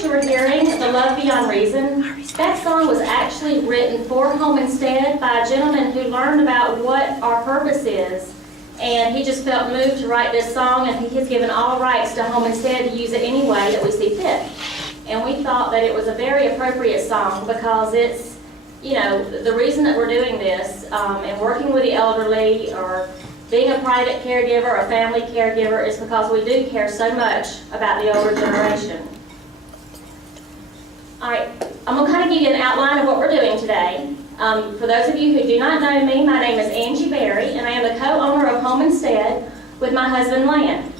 that you were hearing, The Love Beyond Reason, that song was actually written for Home Instead by a gentleman who learned about what our purpose is, and he just felt moved to write this song, and he has given all rights to Home Instead to use it any way that we see fit. And we thought that it was a very appropriate song because it's, you know, the reason that we're doing this and working with the elderly or being a private caregiver or family caregiver is because we do care so much about the older generation. All right, I'm going to kind of give you an outline of what we're doing today. For those of you who do not know me, my name is Angie Berry, and I am the co-owner of Home Instead with my husband, Lan.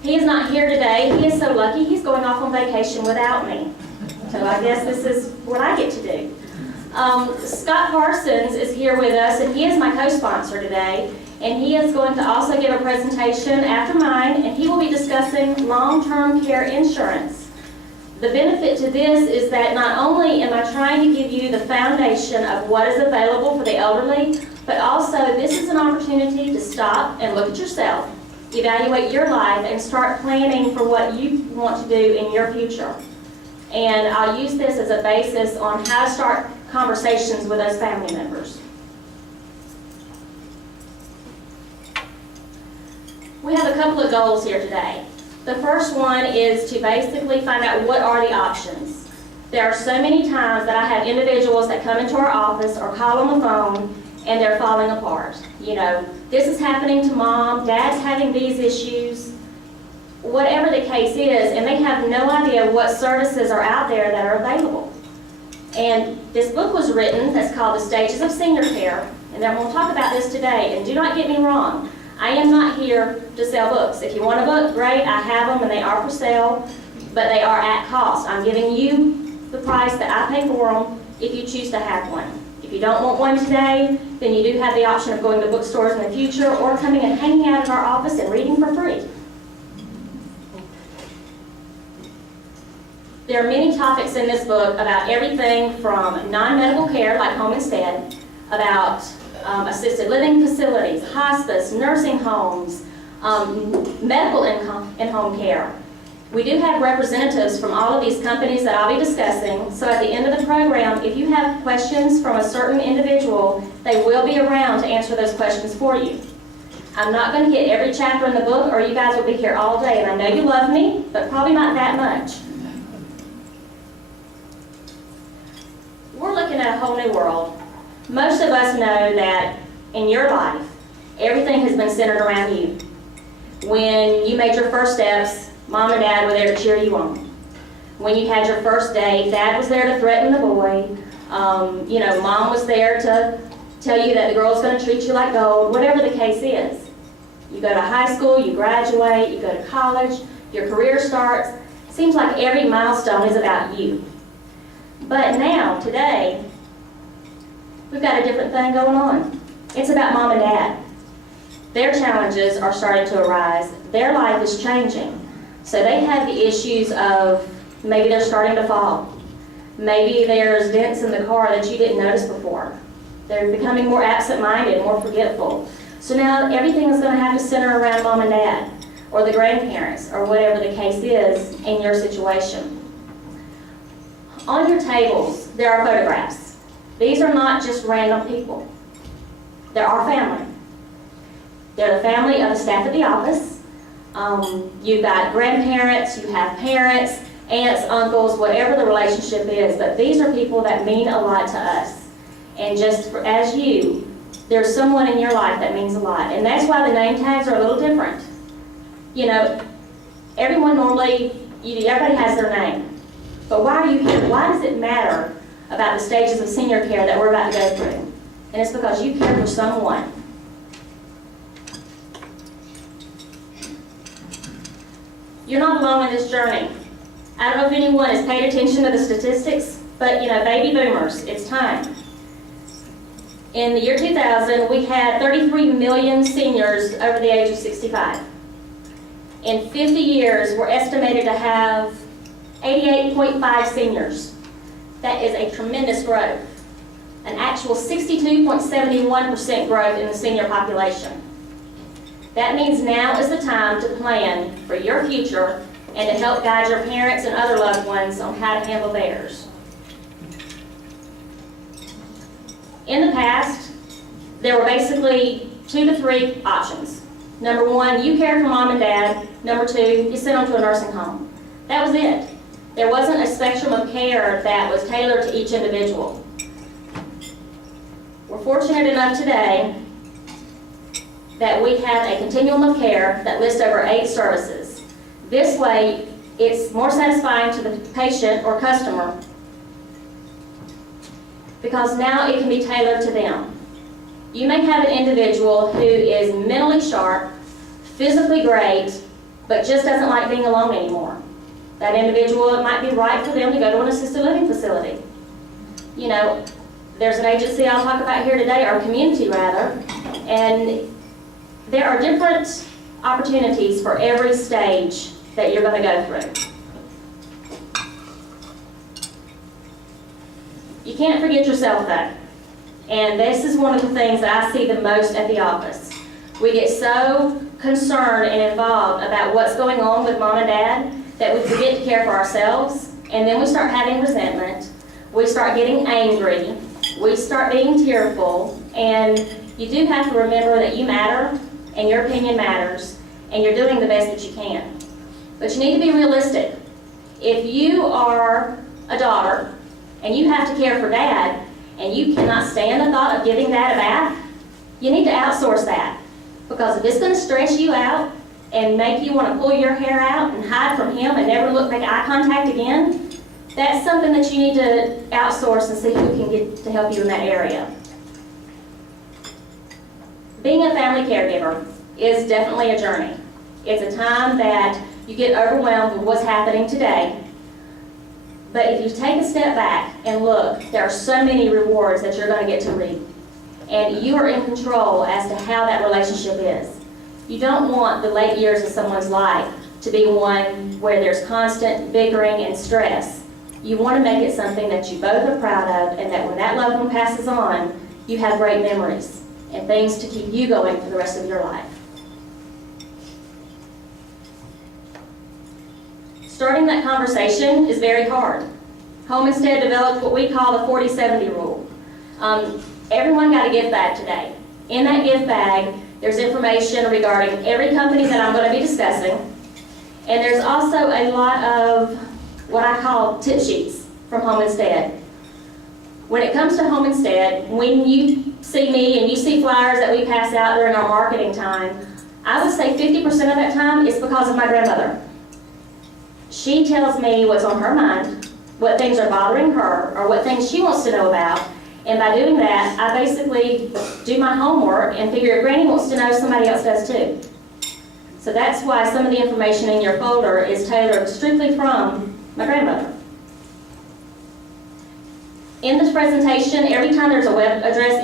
He is not here today. He is so lucky he's going off on vacation without me. So I guess this is what I get to do. Scott Parsons is here with us, and he is my co-sponsor today. And he is going to also give a presentation after mine, and he will be discussing long-term care insurance. The benefit to this is that not only am I trying to give you the foundation of what is available for the elderly, but also this is an opportunity to stop and look at yourself, evaluate your life, and start planning for what you want to do in your future. And I'll use this as a basis on how to start conversations with those family members. We have a couple of goals here today. The first one is to basically find out what are the options. There are so many times that I have individuals that come into our office or call on the phone and they're falling apart. You know, this is happening to mom, dad's having these issues, whatever the case is, and they have no idea what services are out there that are available. And this book was written that's called The Stages of Senior Care, and then we'll talk about this today. And do not get me wrong, I am not here to sell books. If you want a book, great, I have them and they are for sale, but they are at cost. I'm giving you the price that I pay for them if you choose to have one. If you don't want one today, then you do have the option of going to bookstores in the future or coming and hanging out in our office and reading for free. There are many topics in this book about everything from non-medical care, like Home Instead, about assisted living facilities, hospice, nursing homes, medical in-home care. We do have representatives from all of these companies that I'll be discussing, so at the end of the program, if you have questions from a certain individual, they will be around to answer those questions for you. I'm not going to hit every chapter in the book or you guys will be here all day, and I know you love me, but probably not that much. We're looking at a whole new world. Most of us know that in your life, everything has been centered around you. When you made your first steps, mom and dad were there to cheer you on. When you had your first date, dad was there to threaten the boy. You know, mom was there to tell you that the girl's going to treat you like gold, whatever the case is. You go to high school, you graduate, you go to college, your career starts. Seems like every milestone is about you. But now, today, we've got a different thing going on. It's about mom and dad. Their challenges are starting to arise. Their life is changing. So they have the issues of maybe they're starting to fall. Maybe there's dents in the car that you didn't notice before. They're becoming more absent-minded, more forgetful. So now everything is going to have to center around mom and dad, or the grandparents, or whatever the case is in your situation. On your tables, there are photographs. These are not just random people. They're our family. They're the family of the staff at the office. You've got grandparents, you have parents, aunts, uncles, whatever the relationship is, but these are people that mean a lot to us. And just as you, there's someone in your life that means a lot. And that's why the name tags are a little different. You know, everyone normally, everybody has their name. But why are you here? Why does it matter about the stages of senior care that we're about to go through? And it's because you care for someone. You're not alone in this journey. I don't know if anyone has paid attention to the statistics, but you know, baby boomers, it's time. In the year 2000, we had 33 million seniors over the age of 65. In 50 years, we're estimated to have 88.5 seniors. That is a tremendous growth. An actual 62.71% growth in the senior population. That means now is the time to plan for your future and to help guide your parents and other loved ones on how to handle theirs. In the past, there were basically 2 to 3 options. Number 1, you cared for mom and dad. Number 2, you sent them to a nursing home. That was it. There wasn't a spectrum of care that was tailored to each individual. We're fortunate enough today that we have a continuum of care that lists over 8 services. This way, it's more satisfying to the patient or customer because now it can be tailored to them. You may have an individual who is mentally sharp, physically great, but just doesn't like being alone anymore. That individual, it might be right for them to go to an assisted living facility. You know, there's an agency I'll talk about here today, or community rather, and there are different opportunities for every stage that you're going to go through. You can't forget yourself though. And this is one of the things that I see the most at the office. We get so concerned and involved about what's going on with mom and dad that we forget to care for ourselves, and then we start having resentment, we start getting angry, we start being tearful, and you do have to remember that you matter, and your opinion matters, and you're doing the best that you can. But you need to be realistic. If you are a daughter, and you have to care for dad, and you cannot stand the thought of giving dad a bath, you need to outsource that. Because if it's going to stress you out and make you want to pull your hair out and hide from him and never make eye contact again, that's something that you need to outsource and see who can get to help you in that area. Being a family caregiver is definitely a journey. It's a time that you get overwhelmed with what's happening today. But if you take a step back and look, there are so many rewards that you're going to get to reap. And you are in control as to how that relationship is. You don't want the late years of someone's life to be one where there's constant bickering and stress. You want to make it something that you both are proud of, and that when that loved one passes on, you have great memories and things to keep you going for the rest of your life. Starting that conversation is very hard. Home Instead developed what we call the 40-70 rule. Everyone got a gift bag today. In that gift bag, there's information regarding every company that I'm going to be discussing, and there's also a lot of what I call tip sheets from Home Instead. When it comes to Home Instead, when you see me and you see flyers that we pass out during our marketing time, I would say 50% of that time is because of my grandmother. She tells me what's on her mind, what things are bothering her, or what things she wants to know about. And by doing that, I basically do my homework and figure if Granny wants to know, somebody else does too. So that's why some of the information in your folder is tailored strictly from my grandmother. In this presentation, every time there's a web address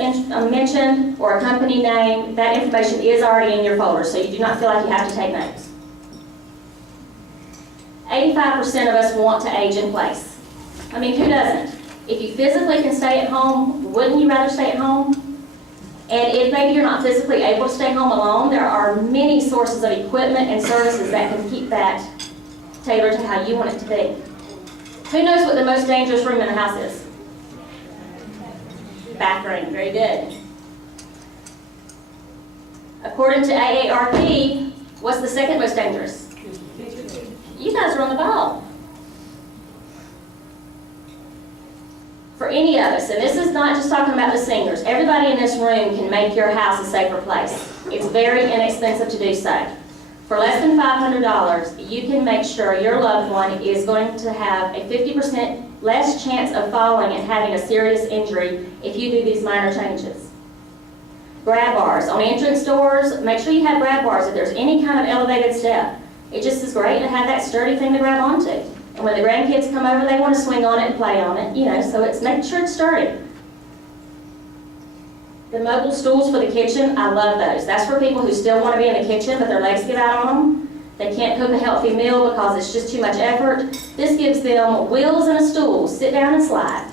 mentioned or a company name, that information is already in your folder, so you do not feel like you have to take notes. 85% of us want to age in place. I mean, who doesn't? If you physically can stay at home, wouldn't you rather stay at home? And if maybe you're not physically able to stay home alone, there are many sources of equipment and services that can keep that tailored to how you want it to be. Who knows what the most dangerous room in the house is? Bathroom, very good. According to AARP, what's the second most dangerous? You guys are on the ball. For any of us, and this is not just talking about the seniors, everybody in this room can make your house a safer place. It's very inexpensive to do so. For less than $500, you can make sure your loved one is going to have a 50% less chance of falling and having a serious injury if you do these minor changes. Grab bars. On entrance doors, make sure you have grab bars if there's any kind of elevated step. It just is great to have that sturdy thing to grab onto. And when the grandkids come over, they want to swing on it and play on it, you know, so make sure it's sturdy. The mobile stools for the kitchen, I love those. That's for people who still want to be in the kitchen, but their legs give out on them. They can't cook a healthy meal because it's just too much effort. This gives them wheels and a stool. Sit down and slide.